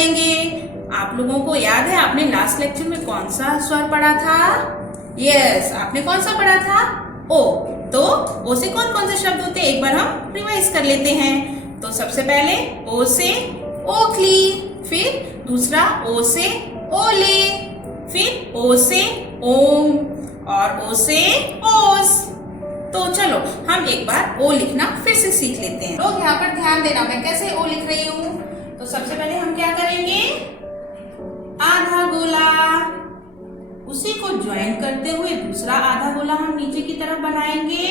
पढ़ेंगे। आप लोगों को याद है आपने लास्ट लेक्चर में कौन सा स्वर पढ़ा था? यस, आपने कौन सा पढ़ा था? ओ। तो ओ से कौन कौन से शब्द होते हैं एक बार हम रिवाइज कर लेते हैं। तो सबसे पहले ओ से ओखली, फिर दूसरा ओ से ओले, फिर ओ से ओम और ओ से ओस। तो चलो हम एक बार ओ लिखना फिर से सीख लेते हैं। लोग यहाँ पर ध्यान देना, मैं कैसे ओ लिख रही हूँ। तो सबसे पहले हम क्या करेंगे, आधा गोला, उसी को ज्वाइन करते हुए दूसरा आधा गोला हम नीचे की तरफ बनाएंगे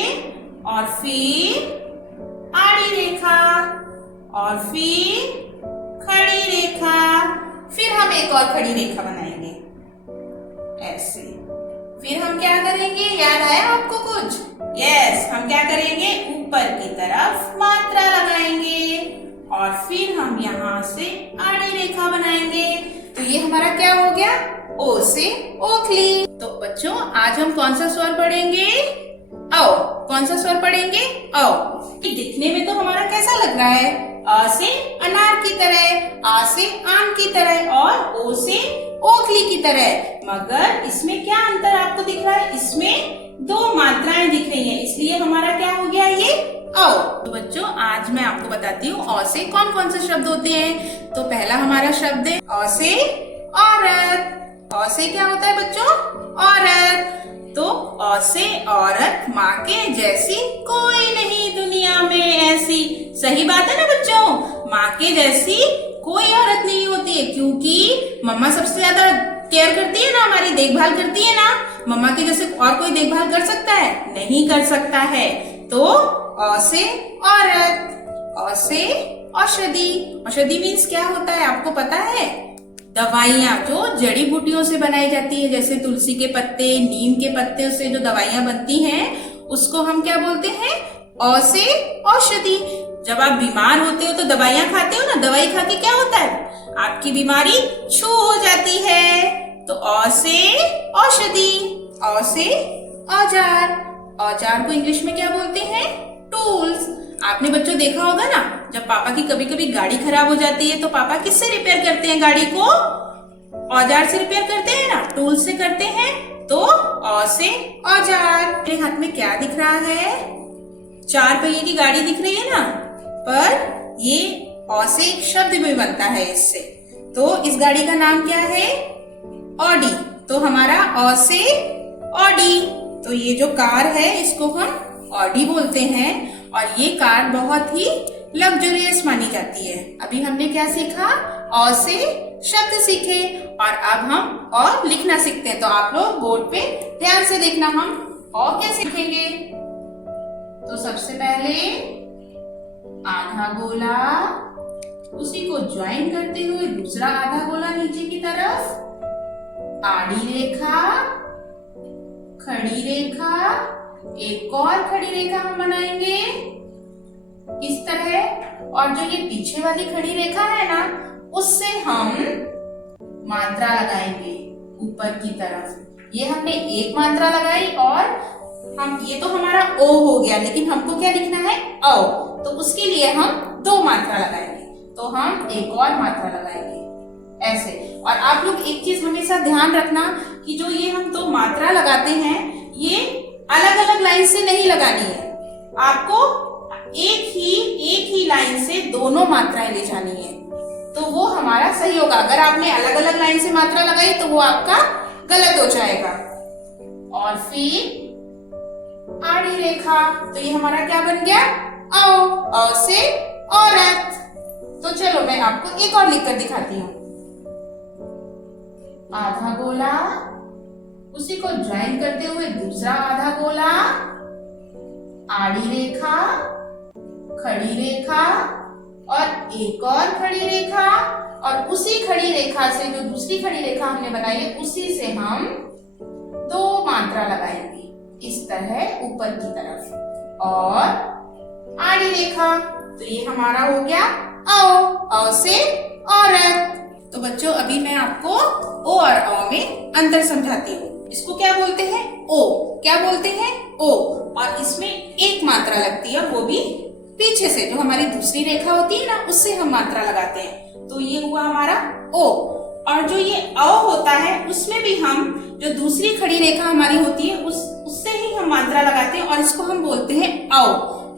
और फिर आड़ी रेखा और फिर खड़ी रेखा, फिर हम एक और खड़ी रेखा बनाएंगे ऐसे। फिर हम क्या करेंगे, याद आया आपको कुछ? यस, हम क्या करेंगे, ऊपर की तरफ मात्रा लगाएंगे और फिर हम यहाँ से आड़ी रेखा बनाएंगे। तो ये हमारा क्या हो गया, ओ से ओखली। तो बच्चों आज हम कौन सा स्वर पढ़ेंगे? औ। कौन सा स्वर पढ़ेंगे? औ। दिखने में तो हमारा कैसा लग रहा है, अ से अनार की तरह, आ से आम की तरह और ओ से ओखली की तरह, मगर इसमें क्या अंतर आपको दिख रहा है, इसमें दो मात्राएं दिख रही हैं, इसलिए हमारा क्या हो गया ये औ। तो बच्चों आज मैं आपको बताती हूँ अ से कौन कौन से शब्द होते हैं। तो पहला हमारा शब्द है अ से औरत। अ से क्या होता है बच्चों, औरत। तो अ से औरत, माँ के जैसी कोई नहीं दुनिया में ऐसी। सही बात है ना बच्चों, माँ के जैसी कोई औरत नहीं होती है, क्योंकि मम्मा सबसे ज्यादा केयर करती है ना, हमारी देखभाल करती है ना। मम्मा के जैसे और कोई देखभाल कर सकता है? नहीं कर सकता है। तो अ से औरत। अ से औषधि। औषधि मीन्स क्या होता है आपको पता है? दवाइयाँ जो जड़ी बूटियों से बनाई जाती है, जैसे तुलसी के पत्ते, नीम के पत्ते से जो दवाइयाँ बनती हैं, उसको हम क्या बोलते हैं? अ से औषधि। जब आप बीमार होते हो तो दवाइयाँ खाते हो ना, दवाई खा के क्या होता है, आपकी बीमारी छू हो जाती है। तो अ से औषधि। अ से औजार। औजार को इंग्लिश में क्या बोलते हैं? टूल्स। आपने बच्चों देखा होगा ना, जब पापा की कभी कभी गाड़ी खराब हो जाती है तो पापा किससे रिपेयर करते हैं गाड़ी को? औजार से रिपेयर करते हैं ना, टूल से करते हैं। तो अ से औजार। मेरे हाथ में क्या दिख रहा है, 4 पहिए की गाड़ी दिख रही है ना, पर ये अ से एक शब्द भी बनता है इससे। तो इस गाड़ी का नाम क्या है? ऑडी। तो हमारा अ से ऑडी। तो ये जो कार है इसको हम ऑडी बोलते हैं और ये कार बहुत ही लग्जरियस मानी जाती है। अभी हमने क्या सीखा, अ से शब्द सीखे और अब हम अ लिखना सीखते हैं। तो आप लोग बोर्ड पे ध्यान से देखना, हम अ कैसे लिखेंगे। तो सबसे पहले आधा गोला, उसी को ज्वाइन करते हुए दूसरा आधा गोला नीचे की तरफ, आड़ी रेखा, खड़ी रेखा, एक और खड़ी रेखा हम बनाएंगे इस तरह। और जो ये पीछे वाली खड़ी रेखा है ना, उससे हम मात्रा लगाएंगे ऊपर की तरफ। ये हमने एक मात्रा लगाई और हम, ये तो हमारा ओ हो गया, लेकिन हमको क्या लिखना है, औ। तो उसके लिए हम 2 मात्रा लगाएंगे, तो हम एक और मात्रा लगाएंगे ऐसे। और आप लोग एक चीज हमेशा ध्यान रखना कि जो ये हम 2 मात्रा लगाते हैं, ये अलग अलग लाइन से नहीं लगानी है, आपको एक ही लाइन से दोनों मात्राएं ले जानी है, तो वो हमारा सही होगा। अगर आपने अलग अलग लाइन से मात्रा लगाई तो वो आपका गलत हो जाएगा। और फिर आड़ी रेखा, तो ये हमारा क्या बन गया, औ। अ से औरत। तो चलो मैं आपको एक और लिखकर दिखाती हूँ। आधा गोला, उसी को ज्वाइन करते हुए दूसरा आधा गोला, आड़ी रेखा, खड़ी रेखा और एक और खड़ी रेखा, और उसी खड़ी रेखा से, जो दूसरी खड़ी रेखा हमने बनाई है, उसी से हम 2 मात्रा लगाएंगे इस तरह ऊपर की तरफ, और आड़ी रेखा। तो ये हमारा हो गया औ। औ से औरत। तो बच्चों अभी मैं आपको ओ और औ में अंतर समझाती हूँ। इसको क्या बोलते हैं, ओ। क्या बोलते हैं, ओ। और इसमें एक मात्रा लगती है, वो भी पीछे से, जो हमारी दूसरी रेखा होती है ना, उससे हम मात्रा लगाते हैं। तो ये हुआ हमारा ओ। और जो ये अ होता है उसमें भी हम जो दूसरी खड़ी रेखा हमारी होती है उससे ही हम मात्रा लगाते हैं और इसको हम बोलते हैं औ।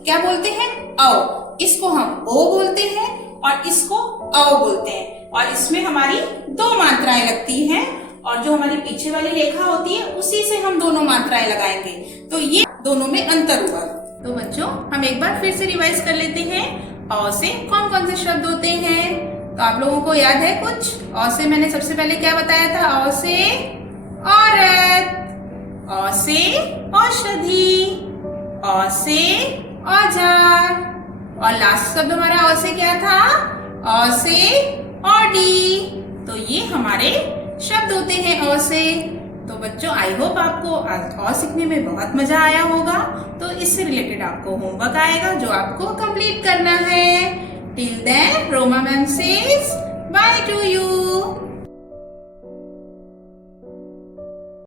क्या बोलते हैं? औ। इसको हम ओ बोलते हैं और इसको औ बोलते हैं और इसमें हमारी दो मात्राएं लगती हैं और जो हमारी पीछे वाली रेखा होती है उसी से हम दोनों मात्राएं लगाएंगे। तो ये दोनों में अंतर हुआ। तो बच्चों हम एक बार फिर से रिवाइज कर लेते हैं। अ से कौन कौन से शब्द होते हैं? तो आप लोगों को याद है कुछ? अ से मैंने सबसे पहले क्या बताया था? अ से औरत, अ से औषधि, अ से औजार और लास्ट शब्द हमारा अ से क्या था? अ से ऑडी। तो ये हमारे शब्द होते हैं अ से। तो बच्चों आई होप आपको अ सीखने में बहुत मजा आया होगा। तो इससे रिलेटेड आपको होमवर्क आएगा जो आपको कंप्लीट करना है। Till then Roma ma'am says bye to